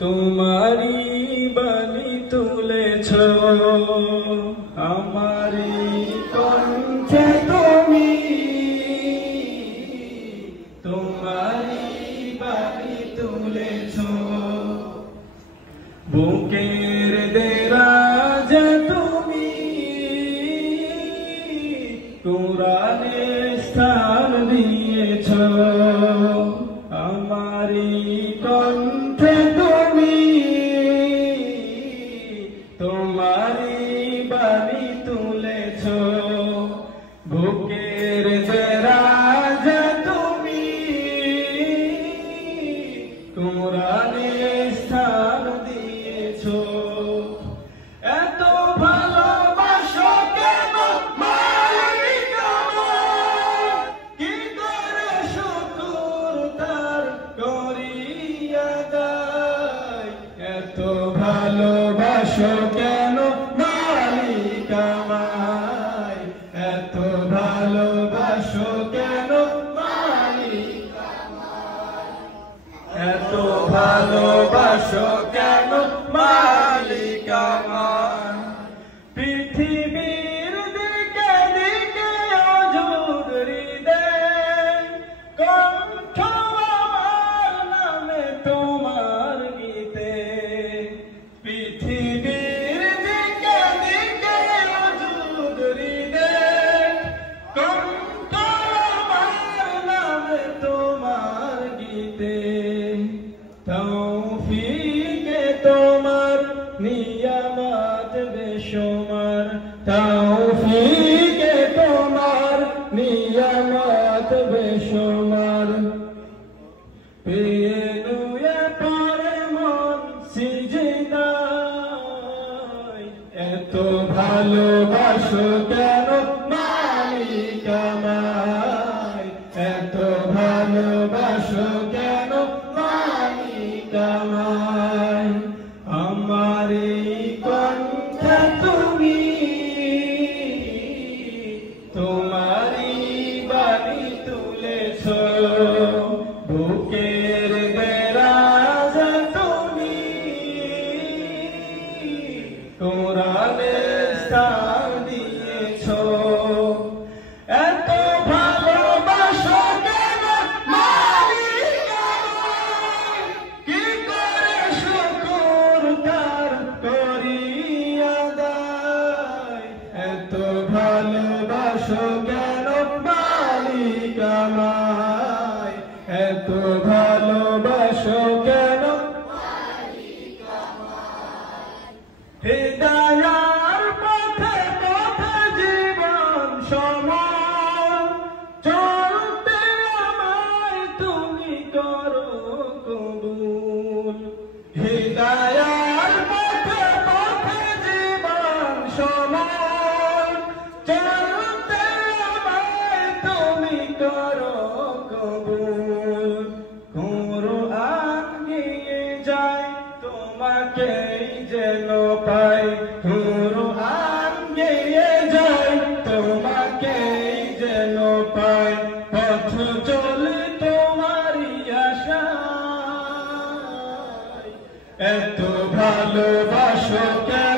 তোমারি বাণী তুলেছ আমারি কণ্ঠে তুমি, তোমারি বাণী তুলেছ বুকের দেরাজ তুমি, কুরআনে স্থান দিয়েছ আমারি কণ্ঠে তুমি, তোমারি বাণী তুলেছ বুকের দেরাজ তুমি, কুরআনে স্থান দিয়েছ। এত ভালোবাসো কেন মালিক আমার, কি করে শুকর তার করিয়া দায়। এত ভালোবাসো কেন মালিক আমায়, এত ভালোবাসো কেন মালিক আমায়, এত ভালোবাসো কেন মালিক আমায়। পৃথিবীর দিকে দিকে অঝোর হৃদয়, কণ্ঠ আমার নামে তোমার গীতে। পৃথিবীর দিকে দিকে অঝোর হৃদয়, কণ্ঠ আমার নামে তোমার গীতে। তৌফিকে তোমার নিয়ামত বেশুমার, তৌফিকে তোমার নিয়ামত বেশুমার। পেয়ে নুয়ে পড়ে মন সিজদায়, এত ভালোবাসো কেন মালিক আমায়, এত ভালোবাসো কেন মালিক আমায়। আমারি কণ্ঠে তুমি, তোমারি বাণী তুলেছ বুকের দেরাজ তুমি, কুরআনে স্থান দিয়েছ। এত ভালোবাসো কেন মালিক আমায়, কি করে শুকর তার করিয়া দায়। এত ভালোবাসো কেন মালিক আমায়, এত ভালোবাসো কেন মালিক আমায়। হিদায়ার পথে পথে জীবন সময়, চলতে আমায় তুমি করো কবুল। হিদায়ার পথে পথে জীবন সময়, চলতে আমায় তুমি করো কবুল। কুরআন গিয়ে যায় তোমাকেই যেন পাই, কুরআন গিয়ে যায় তোমাকেই যেন পাই। পথ চলে তোমারি আশায়, এত ভালোবাসো কেন